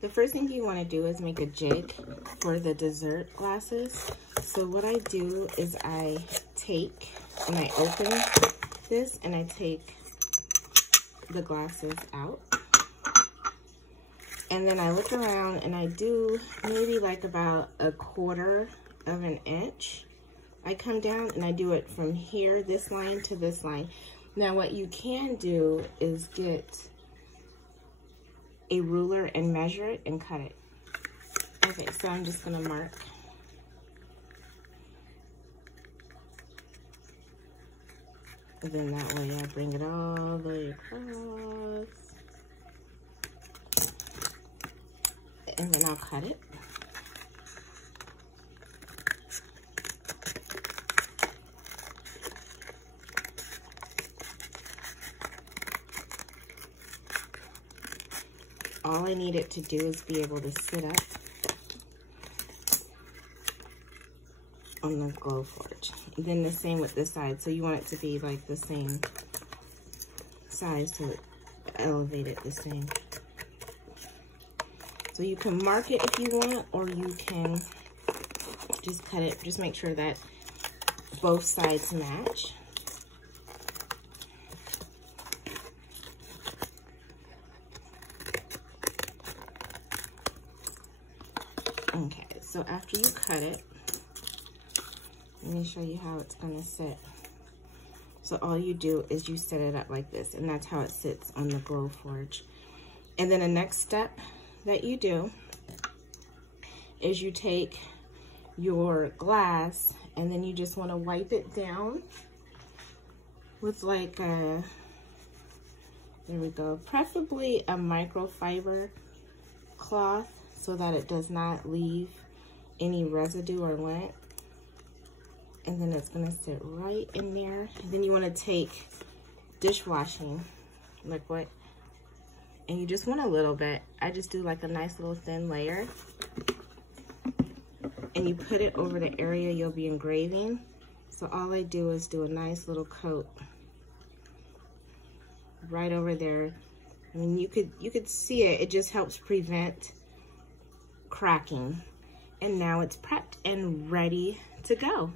The first thing you want to do is make a jig for the dessert glasses. So what I do is I take and I open this and I take the glasses out. And then I look around and I do maybe like about 1/4 of an inch. I come down and I do it from here, this line to this line. Now what you can do is get a ruler and measure it and cut it. Okay, so I'm just gonna mark. And then that way I bring it all the way across. And then I'll cut it. All I need it to do is be able to sit up on the Glowforge. And then the same with this side. So you want it to be like the same size to elevate it the same. So you can mark it if you want, or you can just cut it. Just make sure that both sides match. Okay, so after you cut it, let me show you how it's gonna sit. So all you do is you set it up like this, and that's how it sits on the Glowforge. And then the next step that you do is you take your glass and then you just want to wipe it down with like a, there we go, preferably a microfiber cloth so that it does not leave any residue or lint. And then it's gonna sit right in there. And then you want to take dishwashing liquid, and you just want a little bit. I just do like a nice little thin layer, and you put it over the area you'll be engraving. So all I do is do a nice little coat right over there. I mean, you could see it. It just helps prevent cracking. And now it's prepped and ready to go.